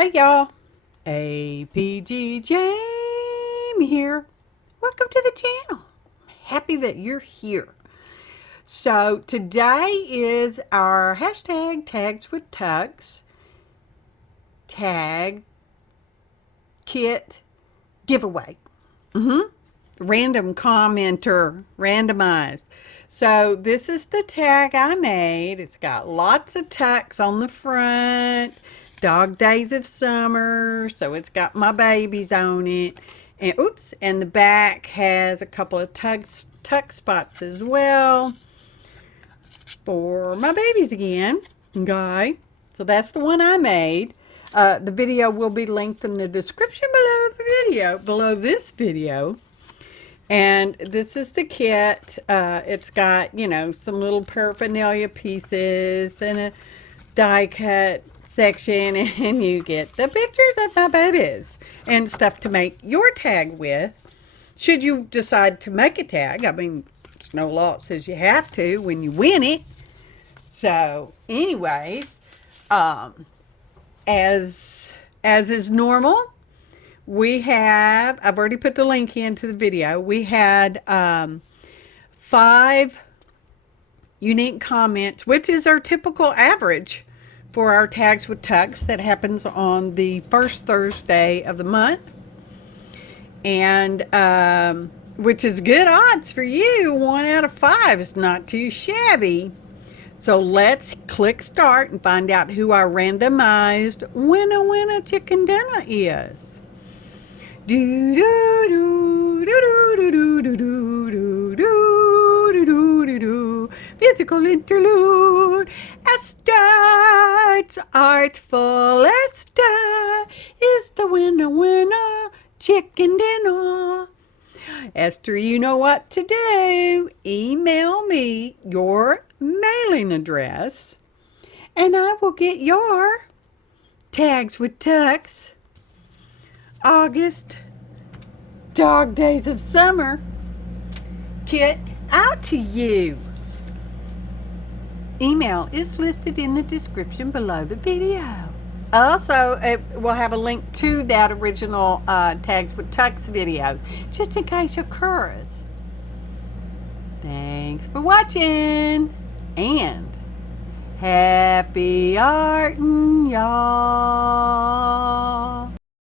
Hey y'all, APG Jamie here. Welcome to the channel. Happy that you're here. So today is our hashtag tags with tucks tag kit giveaway. Random commenter, randomized. So this is the tag I made. It's got lots of tucks on the front. Dog Days of Summer. So it's got my babies on it. And oops, and the back has a couple of tuck spots as well for my babies again. Okay. So that's the one I made. The video will be linked in the description below this video. And this is the kit. It's got, some little paraphernalia pieces and a die cut section, and you get the pictures of my babies and stuff to make your tag with. Should you decide to make a tag, I mean, there's no law that says you have to when you win it. So, anyways, as is normal, I've already put the link into the video. We had 5 unique comments, which is our typical average for our tags with tucks that happens on the first Thursday of the month. And which is good odds for you. 1 out of 5 is not too shabby. So let's click start and find out who our randomized winner chicken dinner is. Do do do do do do do do do do do do do. Musical interlude. Esther, artful Esther is the winner chicken dinner. Esther, you know what to do. Email me your mailing address, and I will get your tags with tucks August Dog Days of Summer kit out to you. Email is listed in the description below the video. Also, we'll have a link to that original Tags with Tucks video, just in case you're curious. Thanks for watching, and happy arting, y'all.